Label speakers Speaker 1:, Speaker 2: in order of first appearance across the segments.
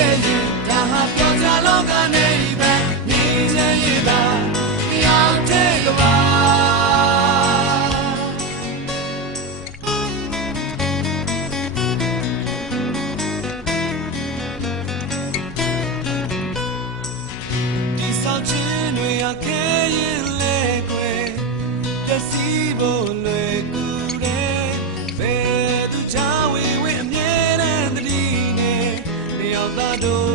Speaker 1: တဲ့သူဒါဟာပြောကြလောကနဲ့ဤပဲညီနေရတာမြောက်တဲ့
Speaker 2: ကဘာဒီဆော
Speaker 1: င်ချင်းတွေရခဲ့ရင်လေကွ
Speaker 2: ယ်တ
Speaker 1: စီဖို့ door.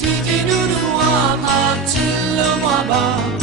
Speaker 1: Tiki Nunu wa ma chilo wa ba